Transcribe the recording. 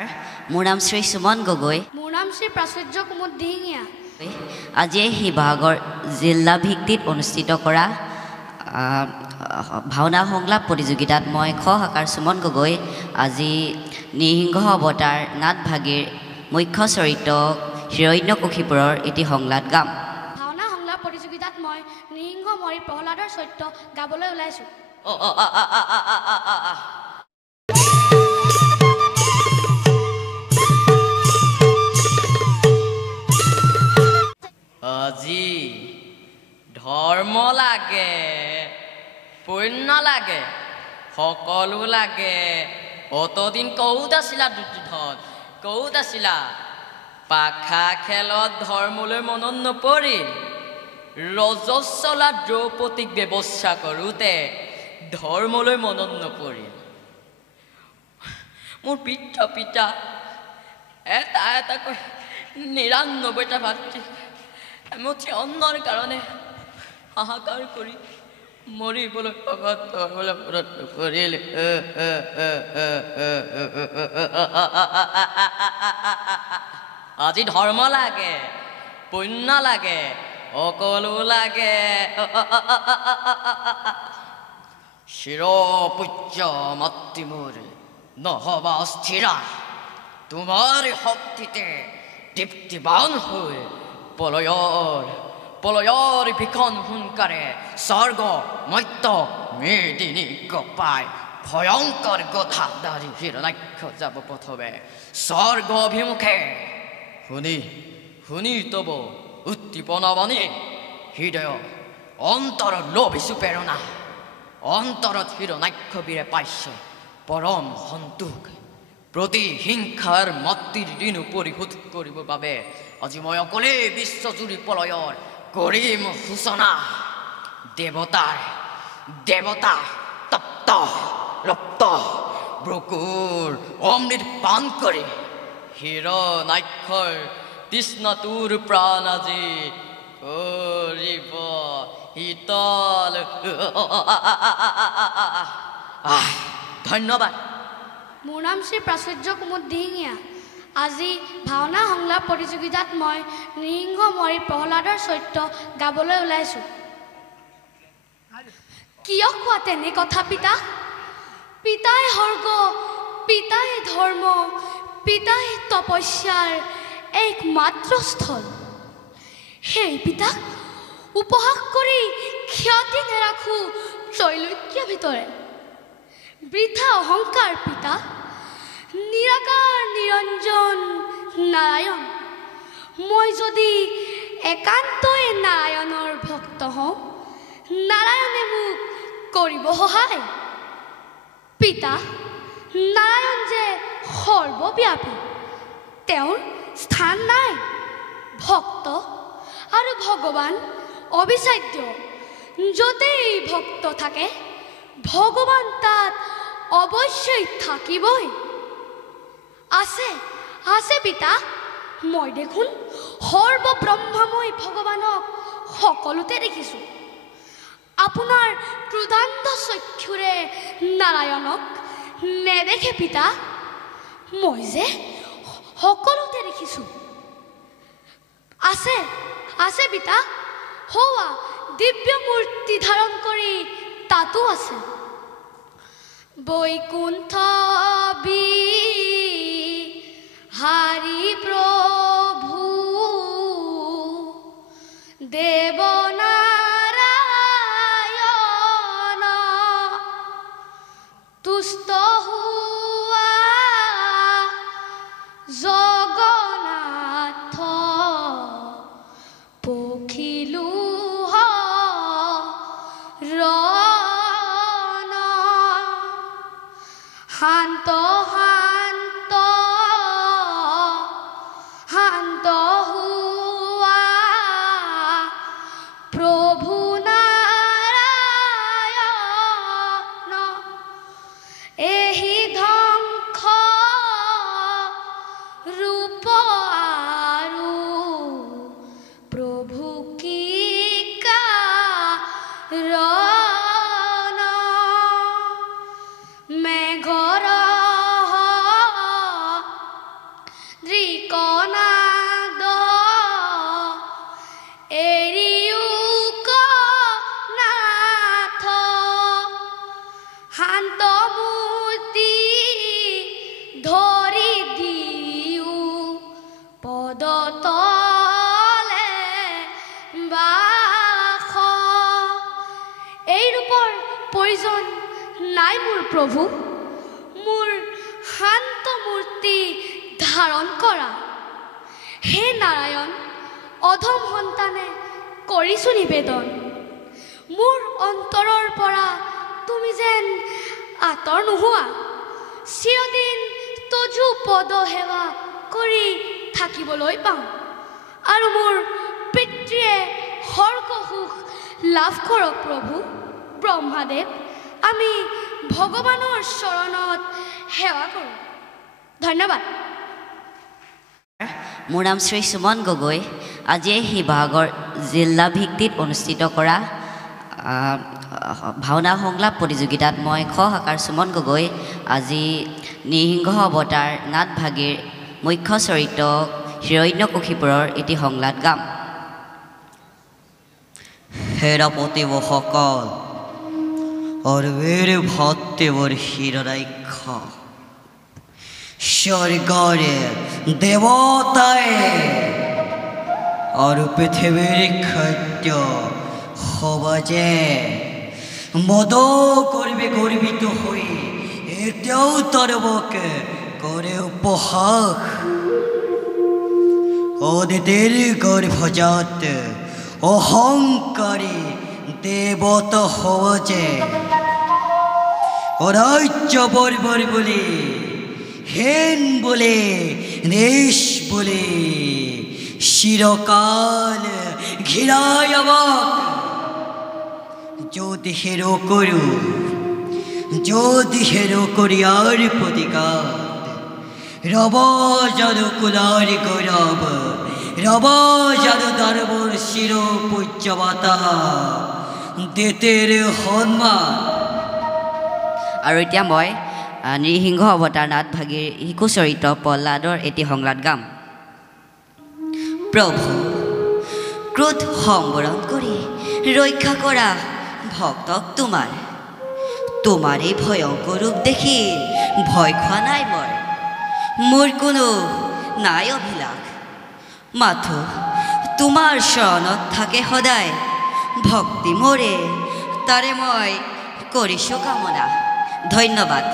মোৰ নাম শ্ৰী সুমন গগৈ। মোৰ নাম শ্ৰী প্ৰাচুৰ্য কুমুদ দিহিঙীয়া। আজি শিৱসাগৰ জিলা ভিত্তিত অনুষ্ঠিত কৰা ভাওনা সংলাপ প্ৰতিযোগিতাত মই খ শাখাৰ সুমন গগৈ আজি নৃসিংহ অৱতাৰ নাটভাগীৰ মুখ্য চৰিত্ৰ হিৰণ্যকশিপুৰৰ এটি সংলাপ গাম। ভাওনা সংলাপ প্ৰতিযোগিতাত মই নৃসিংহ মৰি প্ৰহ্লাদৰ চৰিত্ৰ গাবলৈ ওলাইছোঁ। আজি ধৰ্ম লাগে, পুণ্য লাগে, সকলো লাগে। অতদিন ক'ত আছিলা দুৰ্যোধন, ক'ত আছিলা? পাখা খেলত ধৰ্মলৈ মনত নপৰিল। ৰজস্বলা দ্ৰৌপদীক ব্যৱস্থা কৰোঁতে ধৰ্মলৈ মনত নপৰিল। মোৰ পিতা এটা এটাকৈ ৯৯টা ভাতৃ এমুঠি অন্নৰ কাৰণে হাহাকাৰ কৰি মৰিবলৈ ধৰ্মলৈ মনত নপৰিল। আজি ধৰ্ম লাগে, পুণ্য লাগে, সকলো লাগে। শিৰপূজ্য মাতৃ মোৰ নহবা স্থিৰা, তোমাৰ শক্তিতে দীপ্তিবান হৈ পলয়ৰ ভীষণ সোনকাৰে স্বৰ্গ মৰ্ত্য মেদিনী গপাই ভয়ংকৰ গধাধাৰী হিৰণ্যাক্ষ যাব প্ৰথমে স্বৰ্গ অভিমুখে। শুনি তব উদ্দীপনা বাণী হৃদয় অন্তৰত লভিছো প্ৰেৰণা। অন্তৰত হিৰণ্যাক্ষ বীৰে পাইছে পৰম সন্তোষ। প্ৰতিহিংসাৰ মাতৃৰ ঋণ পৰিশোধ কৰিবৰ বাবে আজি মই অকলে বিশ্বজুৰি পলয়ৰ কৰিম সূচনা। দেৱতা তপ্ত ৰক্ত ব্ৰকুৰ অমৃত পান কৰি হিৰণ্যাক্ষৰ তৃষ্ণাতুৰ প্ৰাণ আজি কৰিব শীতল। ধন্যবাদ। মোৰ নাম শ্ৰী প্ৰাচুৰ্য কুমুদ দিহিঙীয়া। আজি ভাওনা সংলাপ প্ৰতিযোগিতাত মই নৃসিংহ মৰি প্ৰহ্লাদৰ চৰিত্ৰ গাবলৈ ওলাইছোঁ। কিয় কোৱা তেনে কথা পিতা? পিতাই স্বৰ্গ, পিতাই ধৰ্ম, পিতাই তপস্যাৰ একমাত্ৰ স্থল। সেই পিতাক উপহাস কৰি ক্ষতি নেৰাখোঁ ত্ৰৈলোক্যৰ ভিতৰে। বৃথা অহংকাৰ পিতা, নিৰাকাৰ নিৰঞ্জন নাৰায়ণ। মই যদি একান্তই নাৰায়ণৰ ভক্ত হওঁ, নাৰায়ণে মোক কৰিব সহায়। পিতা, নাৰায়ণ যে সৰ্বব্যাপী, তেওঁৰ স্থান নাই। ভক্ত আৰু ভগৱান অবিচ্ছেদ্য। য'তেই ভক্ত থাকে ভগৱান তাত অৱশ্যই থাকিবই। আছে পিতা, মই দেখোন সৰ্বব্ৰহ্মময় ভগৱানক সকলোতে দেখিছোঁ। আপোনাৰ ক্ৰোধান্ধ চক্ষুৰে নাৰায়ণক নেদেখে পিতা? মই যে সকলোতে দেখিছোঁ। আছে পিতা, হোৱা দিব্য মূৰ্তি ধাৰণ কৰি তাতো আছে। বৈকুণ্ঠ বিহাৰী প্ৰভু দেৱনাৰায়ণ তুষ্ট হোৱা জগন্নাথ পখিলো শান্ত প্ৰভু মোৰ শান্ত মূৰ্তি ধাৰণ কৰা হে নাৰায়ণ অধম সন্তানে কৰিছোঁ নিবেদন মোৰ অন্তৰৰ পৰা তুমি যেন আঁতৰ নোহোৱা চিৰদিন তজু পদ সেৱা কৰি থাকিবলৈ পাওঁ আৰু মোৰ পিতৃয়ে স্বৰ্গ সুখ লাভ কৰক প্ৰভু ব্ৰহ্মাদেৱ আমি ভগৱানৰ চৰণত সেৱা কৰোঁ ধন্যবাদ মোৰ নাম শ্ৰী সুমন গগৈ আজি শিৱসাগৰ জিলা ভিত্তিত অনুষ্ঠিত কৰা ভাওনা সংলাপ প্ৰতিযোগিতাত মই খ শাখাৰ সুমন গগৈ আজি নৃসিংহ অৱতাৰ নাটভাগীৰ মুখ্য চৰিত্ৰ হিৰণ্যকশিপুৰৰ এটি সংলাপ গাম সেনাপতিসকল আৰু বীৰ ভক্তিবোৰ শিৰৰাক্ষ স্বৰ্গৰে দেৱতাই আৰু পৃথিৱীৰ খাদ্য সমাজে মদ কৰিবে গৰ্বিত হৈ এতিয়াও তৰবকে কৰে উপহাস অদিতিৰ গৰ্ভজাত অহংকাৰী দেৱতা সমাজে অৰাজ্য বৰ্বৰ বুলি হেন বলে দেশ বলে চিরকাল ঘিরায় আমাক যদি হেরো করু যদি হেরো করি আর প্রতিকার রব যাদু কুলার গৌরব রব যাদু দরবর শির পূজ্যবতা দেতের সন্মান আৰু এতিয়া মই নৃসিংহ অৱতাৰ নাটভাগীৰ শিশু চৰিত্ৰ প্ৰহ্লাদৰ এটি সংলাপ গাম প্ৰভু ক্ৰোধ সম্বৰণ কৰি ৰক্ষা কৰা ভক্তক তোমাৰ এই ভয়ংকৰ ৰূপ দেখি ভয় খোৱা নাই মোৰ কোনো নাই অভিলাষ মাথো তোমাৰ শৰণত থাকে সদায় ভক্তি মোৰে তাৰে মই কৰিছোঁ কামনা ধন্যবাদ